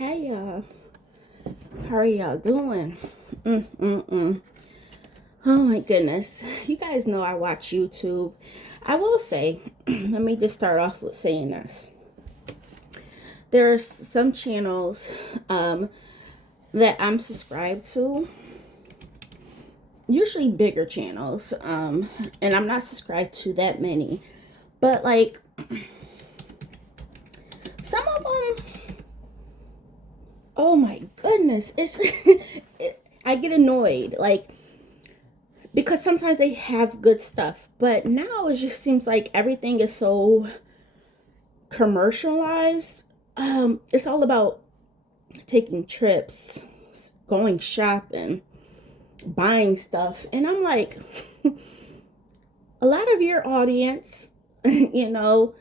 Hey y'all, how are y'all doing? Mm-mm-mm. Oh my goodness. You guys know I watch YouTube. I will say, let me just start off with saying this. There's some channels that I'm subscribed to, usually bigger channels, and I'm not subscribed to that many. But like, some of them, oh my goodness, I get annoyed. Like, because sometimes they have good stuff, but now it just seems like everything is so commercialized. It's all about taking trips, going shopping, buying stuff, and I'm like, a lot of your audience, you know,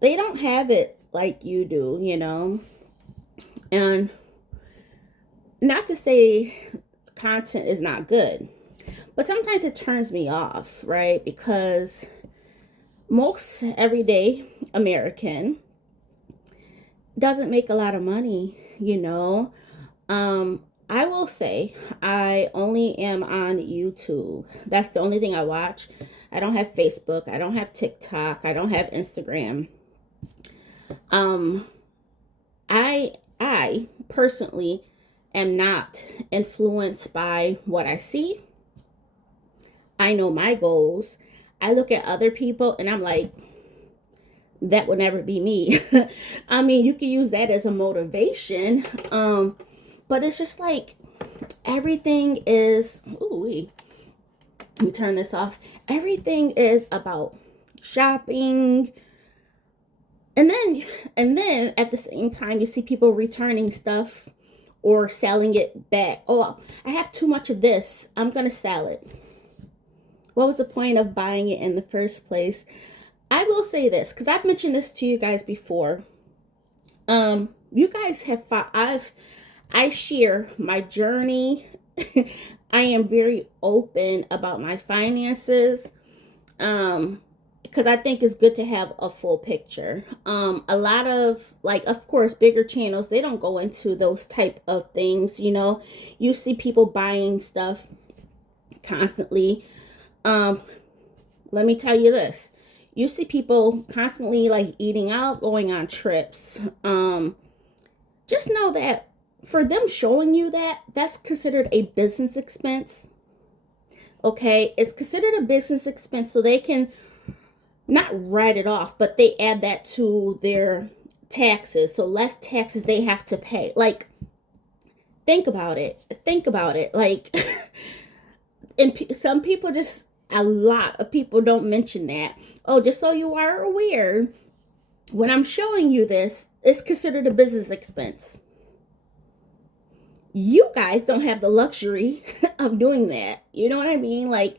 they don't have it like you do, and not to say content is not good, but sometimes it turns me off, right? Because most everyday American doesn't make a lot of money. I will say I only am on YouTube. That's the only thing I watch. I don't have Facebook. I don't have TikTok. I don't have Instagram. Um, I personally am not influenced by what I see. I know my goals. I look at other people and I'm like, that would never be me. I mean, you can use that as a motivation. But it's just like everything is, ooh, let me turn this off. Everything is about shopping. And then at the same time you see people returning stuff or selling it back. Oh, I have too much of this. I'm going to sell it. What was the point of buying it in the first place? I will say this because I've mentioned this to you guys before. You guys have I share my journey. I am very open about my finances. Because I think it's good to have a full picture. A lot of, like, of course, bigger channels, they don't go into those type of things. You see people buying stuff constantly. Let me tell you this. You see people constantly like eating out, going on trips. Just know that for them showing you that, that's considered a business expense. Okay, it's considered a business expense, so they can not write it off, but they add that to their taxes. So less taxes they have to pay. Like, think about it. Think about it. Like, and some people just, a lot of people don't mention that. Oh, just so you are aware, when I'm showing you this, it's considered a business expense. You guys don't have the luxury of doing that. You know what I mean? Like,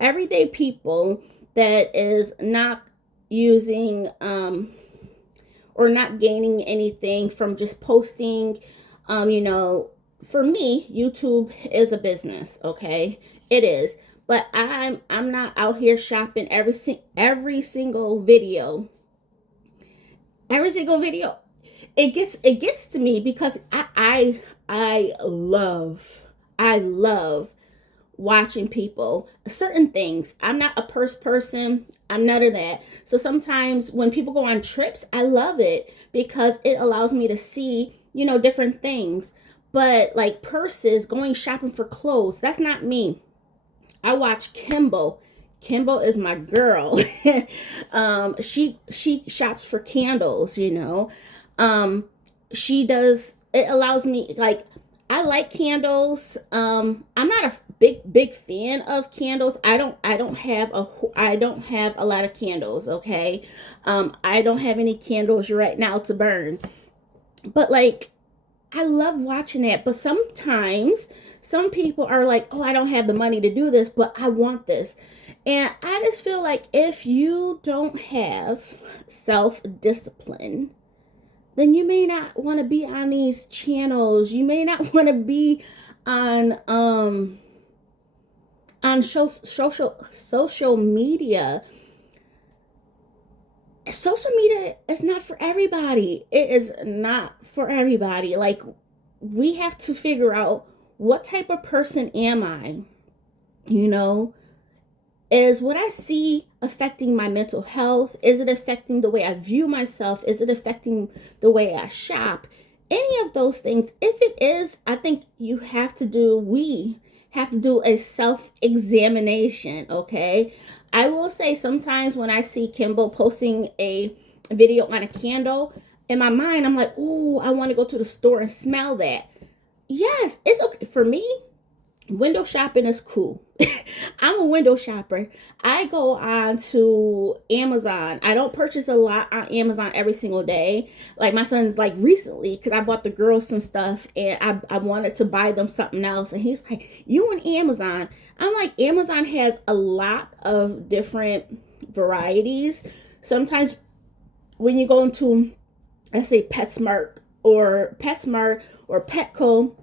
everyday people that is not using or not gaining anything from just posting, for me, YouTube is a business. Okay, it is. But I'm not out here shopping every single video. Every single video, it gets to me because I love watching people certain things. I'm not a purse person. I'm none of that. So sometimes when people go on trips, I love it because it allows me to see different things. But like purses, going shopping for clothes, that's not me. I watch Kimbo is my girl. She shops for candles. um she does. It allows me, like, I like candles. I'm not a big fan of candles. I don't have a lot of candles. Okay. I don't have any candles right now to burn, but like, I love watching that. But sometimes some people are like, oh, I don't have the money to do this, but I want this. And I just feel like if you don't have self discipline, then you may not want to be on these channels. You may not want to be on social media. social media is not for everybody. It is not for everybody. Like, we have to figure out, what type of person am I? You know, is what I see affecting my mental health? Is it affecting the way I view myself? Is it affecting the way I shop? Any of those things. If it is, I think we have to do a self-examination, okay? I will say, sometimes when I see Kimball posting a video on a candle, in my mind, I'm like, ooh, I want to go to the store and smell that. Yes, it's okay. For me, window shopping is cool. I'm a window shopper. I go on to Amazon. I don't purchase a lot on Amazon every single day. Like, my son's like, recently, because I bought the girls some stuff and I wanted to buy them something else. And he's like, you on Amazon? I'm like, Amazon has a lot of different varieties. Sometimes when you go into, let's say, PetSmart or Petco,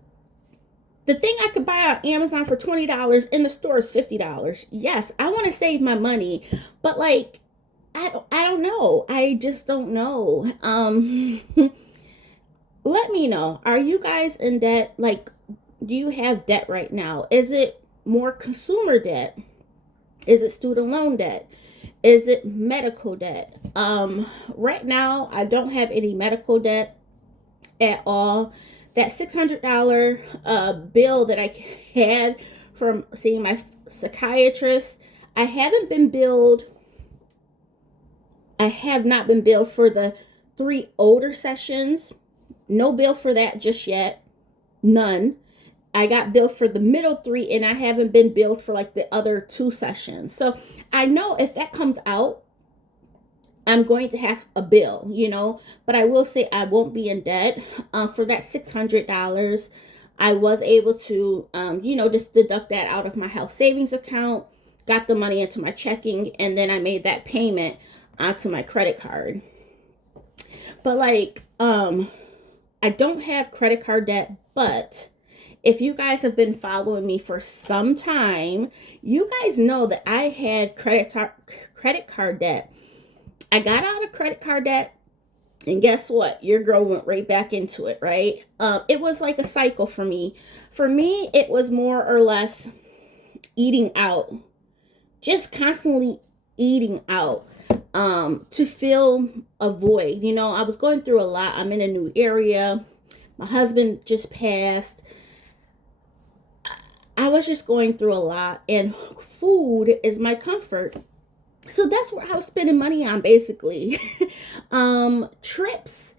the thing I could buy on Amazon for $20 in the store is $50. Yes, I want to save my money, but like, I don't know. I just don't know. Let me know. Are you guys in debt? Like, do you have debt right now? Is it more consumer debt? Is it student loan debt? Is it medical debt? Right now, I don't have any medical debt at all. That $600 bill that I had from seeing my psychiatrist, I have not been billed for the 3 older sessions. No bill for that just yet. None. I got billed for the middle 3, and I haven't been billed for like the other 2 sessions. So I know if that comes out, I'm going to have a bill, but I will say I won't be in debt. For that $600, I was able to, just deduct that out of my health savings account, got the money into my checking, and then I made that payment onto my credit card. But like, I don't have credit card debt, but if you guys have been following me for some time, you guys know that I had credit card debt. I got out of credit card debt, and guess what? Your girl went right back into it, right? It was like a cycle for me. For me, it was more or less eating out, just constantly eating out, to fill a void. I was going through a lot. I'm in a new area. My husband just passed. I was just going through a lot, and food is my comfort. So that's where I was spending money on, basically. Trips.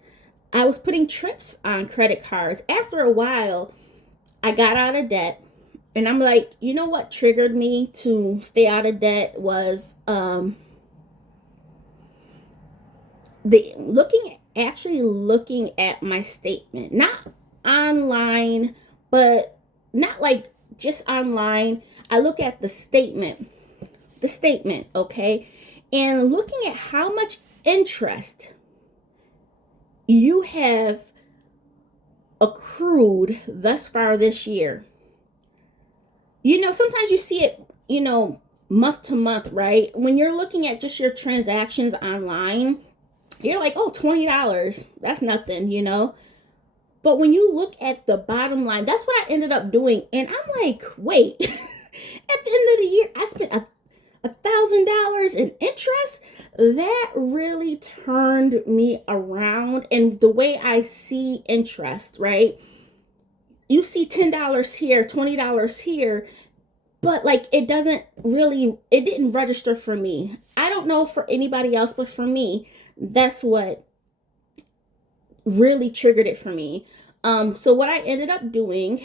I was putting trips on credit cards. After a while, I got out of debt. And I'm like, you know what triggered me to stay out of debt was looking at my statement. Not online, but not like just online. I look at the statement, okay? And looking at how much interest you have accrued thus far this year. Sometimes you see it, month to month, right? When you're looking at just your transactions online, you're like, oh, $20, that's nothing, But when you look at the bottom line, that's what I ended up doing. And I'm like, wait, at the end of the year, I spent $1,000 in interest. That really turned me around. And the way I see interest, right? You see $10 here, $20 here, but like, it didn't register for me. I don't know for anybody else, but for me, that's what really triggered it for me. So what I ended up doing,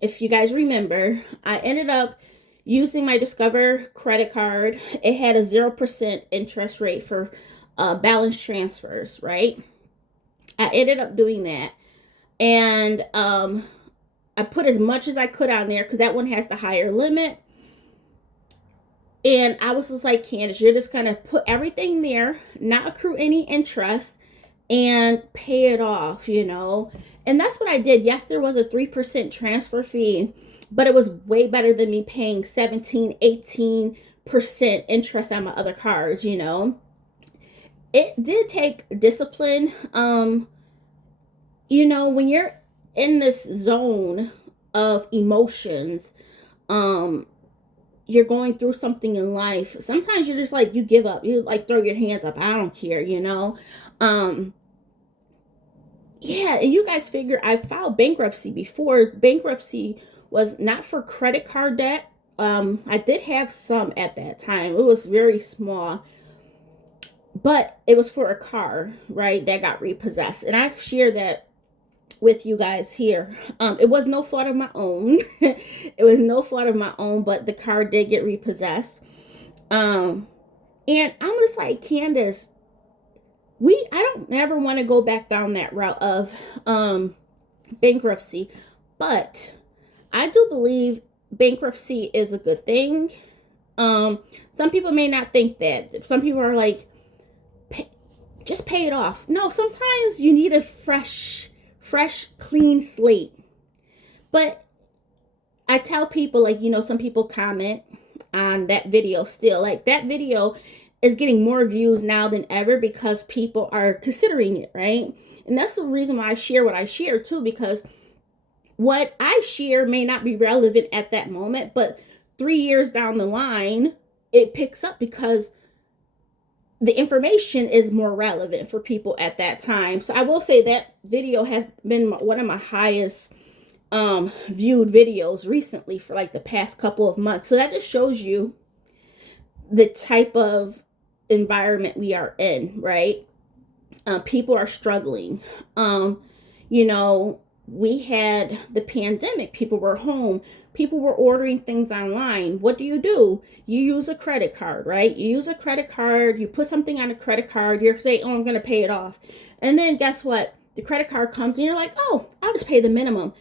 if you guys remember, I ended up using my Discover credit card. It had a 0% interest rate for balance transfers, right? I ended up doing that. And I put as much as I could on there because that one has the higher limit. And I was just like, Candace, you're just going to put everything there, not accrue any interest, and pay it off, And that's what I did. Yes, there was a 3% transfer fee, but it was way better than me paying 17, 18% interest on my other cards, it did take discipline. When you're in this zone of emotions, um, you're going through something in life. Sometimes you're just like, you give up. You like throw your hands up. I don't care. Um, yeah, and you guys figure I filed bankruptcy before. Bankruptcy was not for credit card debt. I did have some at that time. It was very small, but it was for a car, right? That got repossessed. And I've shared that with you guys here. It was no fault of my own. It was no fault of my own, but the car did get repossessed. Um, and I'm just like, Candace, I don't ever want to go back down that route of bankruptcy, but I do believe bankruptcy is a good thing. Some people may not think that. Some people are like, just pay it off. No, sometimes you need a fresh, clean slate. But I tell people, like, some people comment on that video still. Like, that video is getting more views now than ever because people are considering it, right? And that's the reason why I share what I share too, because what I share may not be relevant at that moment, but 3 years down the line, it picks up because the information is more relevant for people at that time. So I will say that video has been one of my highest viewed videos recently for like the past couple of months. So that just shows you the type of environment we are in, right? People are struggling. You know, we had the pandemic, people were home, people were ordering things online. What do? You use a credit card, right? You use a credit card, you put something on a credit card, you're saying, oh, I'm going to pay it off. And then guess what? The credit card comes and you're like, oh, I'll just pay the minimum.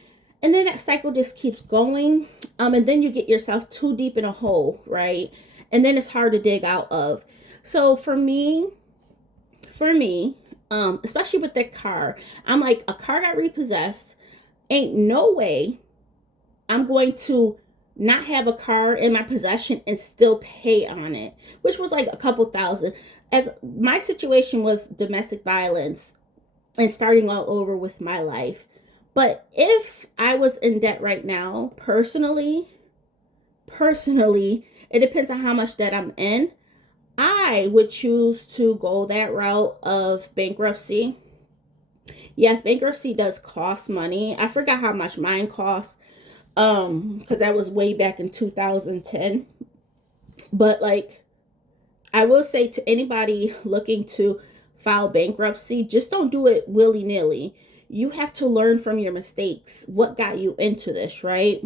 And then that cycle just keeps going. And then you get yourself too deep in a hole, right? And then it's hard to dig out of. So for me, especially with that car, I'm like, a car got repossessed. Ain't no way I'm going to not have a car in my possession and still pay on it, which was like a couple thousand. As my situation was domestic violence and starting all over with my life. But if I was in debt right now, personally, it depends on how much debt I'm in. I would choose to go that route of bankruptcy. Yes, bankruptcy does cost money. I forgot how much mine cost, because that was way back in 2010. But like, I will say to anybody looking to file bankruptcy, just don't do it willy-nilly. You have to learn from your mistakes. What got you into this, right?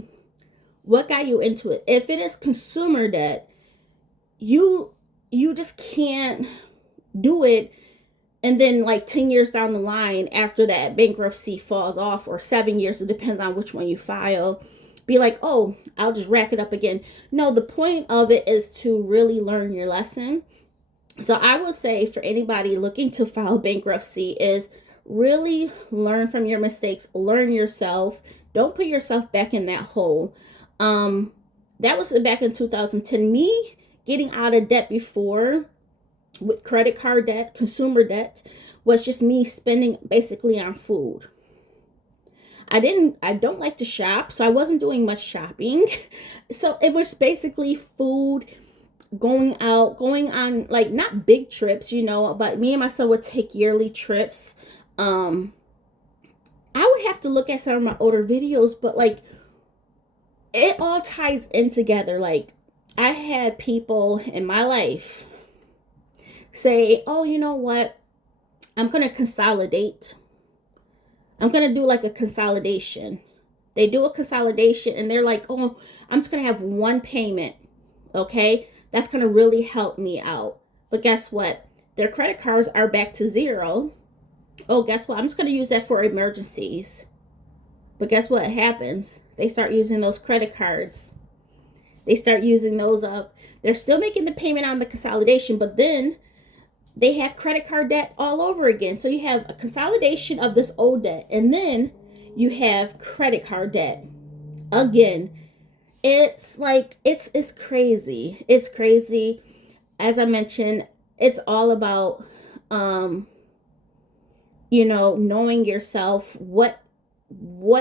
What got you into it? If it is consumer debt, you just can't do it and then like 10 years down the line after that bankruptcy falls off, or 7 years, it depends on which one you file, be like, oh, I'll just rack it up again. No, the point of it is to really learn your lesson. So I will say for anybody looking to file bankruptcy is really learn from your mistakes, learn yourself. Don't put yourself back in that hole. That was back in 2010. Me getting out of debt before with credit card debt, consumer debt, was just me spending basically on food. I don't like to shop, so I wasn't doing much shopping. So it was basically food, going out, going on like not big trips, but me and my son would take yearly trips. I would have to look at some of my older videos, but like it all ties in together. Like, I had people in my life say, oh, you know what? I'm going to consolidate. I'm going to do like a consolidation. They do a consolidation and they're like, oh, I'm just going to have one payment. Okay. That's going to really help me out. But guess what? Their credit cards are back to zero. Oh, guess what? I'm just going to use that for emergencies. But guess what happens? They start using those credit cards. They start using those up. They're still making the payment on the consolidation, but then they have credit card debt all over again. So you have a consolidation of this old debt, and then you have credit card debt again. It's like, it's crazy. It's crazy. As I mentioned, it's all about Um, knowing yourself, what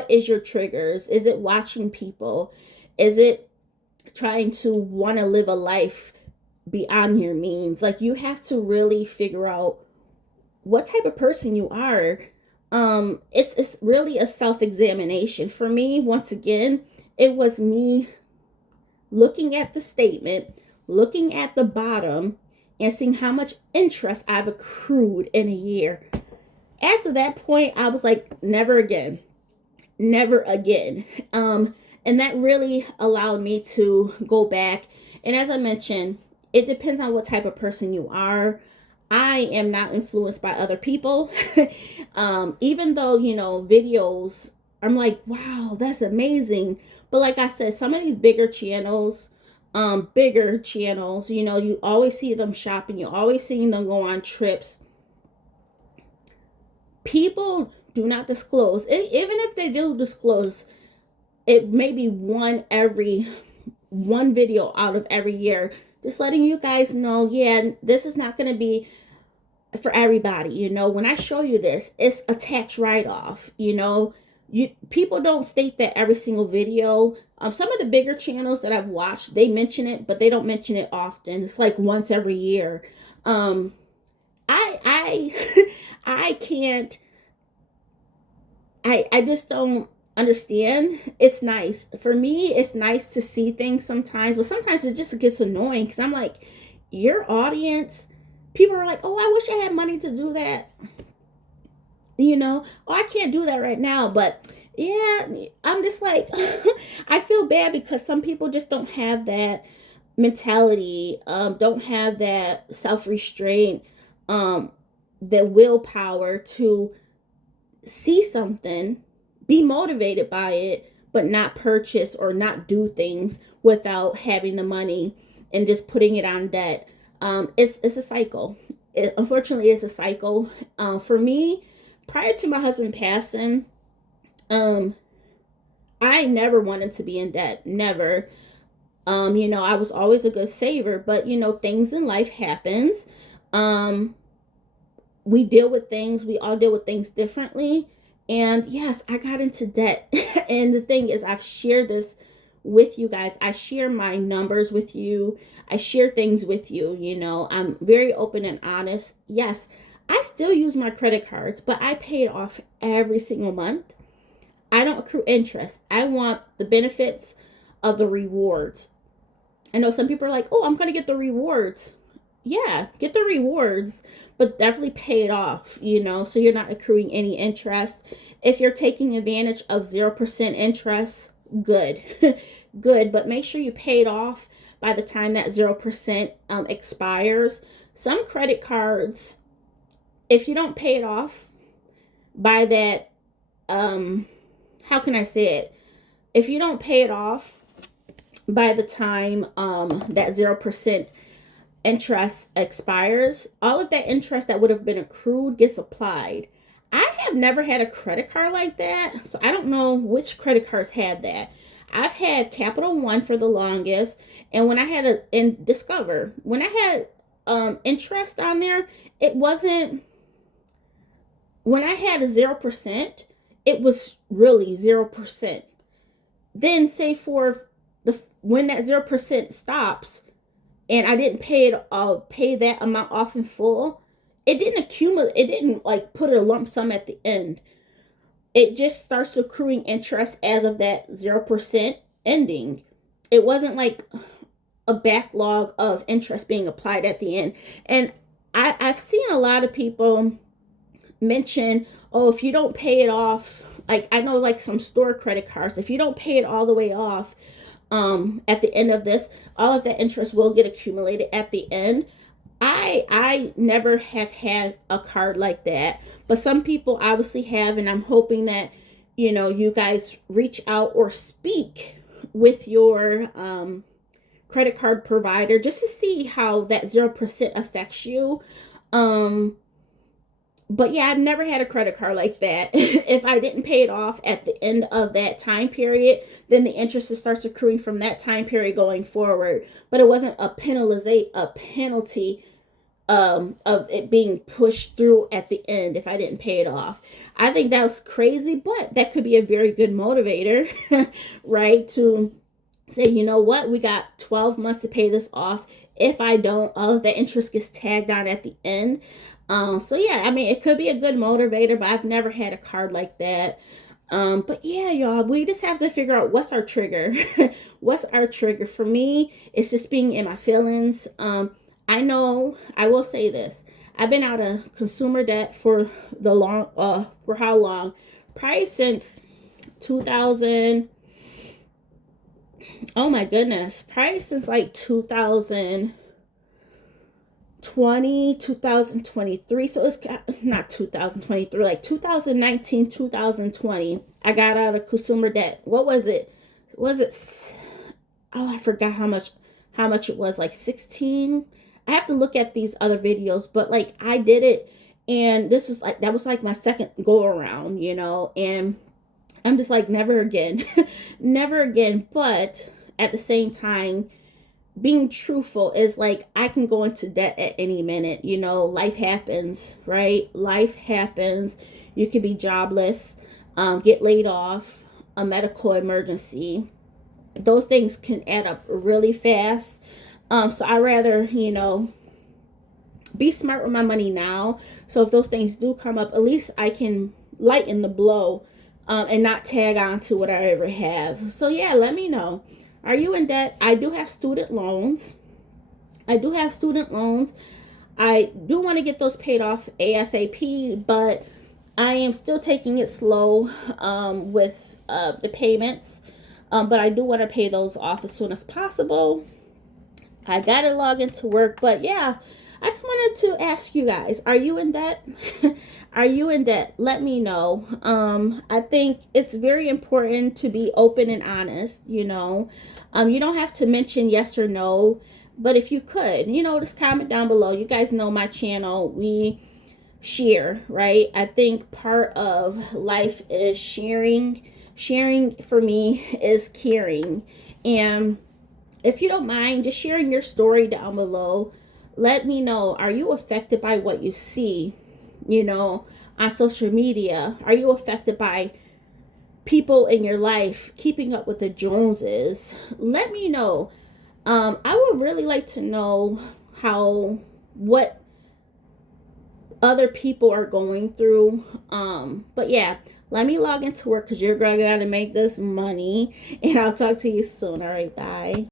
is your triggers? Is it watching people? Is it trying to want to live a life beyond your means? Like, you have to really figure out what type of person you are. It's really a self-examination. For me, once again, it was me looking at the statement, looking at the bottom, and seeing how much interest I've accrued in a year. After that point, I was like, never again. Never again. And that really allowed me to go back. And as I mentioned, it depends on what type of person you are. I am not influenced by other people. Even though, videos, I'm like, wow, that's amazing. But like I said, some of these bigger channels, you always see them shopping. You always see them go on trips. People do not disclose. Even if they do disclose, it may be one video out of every year. Just letting you guys know, yeah, this is not going to be for everybody. When I show you this, it's a tax write-off. People don't state that every single video. Some of the bigger channels that I've watched, they mention it, but they don't mention it often. It's like once every year. I I can't. I just don't understand. It's nice for me. It's nice to see things sometimes, but sometimes it just gets annoying because I'm like, your audience, people are like, oh, I wish I had money to do that. Oh, I can't do that right now. But yeah, I'm just like, I feel bad because some people just don't have that mentality, don't have that self-restraint, the willpower to see something, be motivated by it, but not purchase or not do things without having the money and just putting it on debt. It's a cycle. Unfortunately, it's a cycle. For me, prior to my husband passing, I never wanted to be in debt. Never. I was always a good saver, but things in life happens. We all deal with things differently. And yes, I got into debt. And the thing is, I've shared this with you guys. I share my numbers with you. I share things with you. I'm very open and honest. Yes, I still use my credit cards, but I pay it off every single month. I don't accrue interest. I want the benefits of the rewards. I know some people are like, oh, I'm going to get the rewards. Yeah, get the rewards, but definitely pay it off, so you're not accruing any interest. If you're taking advantage of 0% interest, good. Good, but make sure you pay it off by the time that 0% expires. Some credit cards, if you don't pay it off by that, how can I say it? If you don't pay it off by the time that 0% interest expires, all of that interest that would have been accrued gets applied. I have never had a credit card like that, so I don't know which credit cards had that. I've had Capital One for the longest, and when I had Discover, when I had interest on there, it wasn't. When I had a 0%, it was really 0%. Then say for when that 0% stops, and I didn't pay that amount off in full, it didn't accumulate. It didn't like put a lump sum at the end. It just starts accruing interest as of that 0% ending. It wasn't like a backlog of interest being applied at the end. And I've seen a lot of people mention, oh, if you don't pay it off, like I know like some store credit cards, if you don't pay it all the way off, at the end of this, all of that interest will get accumulated at the end. I never have had a card like that, but some people obviously have, and I'm hoping that you guys reach out or speak with your credit card provider just to see how that 0% affects you. But yeah, I've never had a credit card like that. If I didn't pay it off at the end of that time period, then the interest starts accruing from that time period going forward. But it wasn't a penalty of it being pushed through at the end if I didn't pay it off. I think that was crazy, but that could be a very good motivator, right? To say, you know what, we got 12 months to pay this off. If I don't, all of the interest gets tagged on at the end. So yeah, I mean, it could be a good motivator, but I've never had a card like that. But yeah, y'all, we just have to figure out what's our trigger. What's our trigger? For me, it's just being in my feelings. I know, I will say this. I've been out of consumer debt for for how long? Probably since 2000. Oh my goodness. Probably since like 2023. So it's not 2023, like 2019, 2020. I got out of consumer debt. What was it? Was it, oh, I forgot how much it was, like 16. I have to look at these other videos, but like I did it, and this is like, that was like my second go around, and I'm just like, never again. Never again. But at the same time, being truthful is like, I can go into debt at any minute. Life happens, right? Life happens. You could be jobless, get laid off, a medical emergency. Those things can add up really fast. So I rather, be smart with my money now. So if those things do come up, at least I can lighten the blow, and not tag on to what I ever have. So yeah, let me know. Are you in debt? I do have student loans. I do want to get those paid off ASAP, but I am still taking it slow with the payments. But I do want to pay those off as soon as possible. I got to log into work, but yeah, I just wanted to ask you guys, are you in debt? Are you in debt? Let me know. I think it's very important to be open and honest, you don't have to mention yes or no, but if you could, just comment down below. You guys know my channel. We share, right? I think part of life is sharing. Sharing for me is caring. And if you don't mind, just sharing your story down below. Let me know, are you affected by what you see, on social media? Are you affected by people in your life keeping up with the Joneses? Let me know. I would really like to know what other people are going through. But yeah, let me log into work because you're going to make this money, and I'll talk to you soon. All right, bye.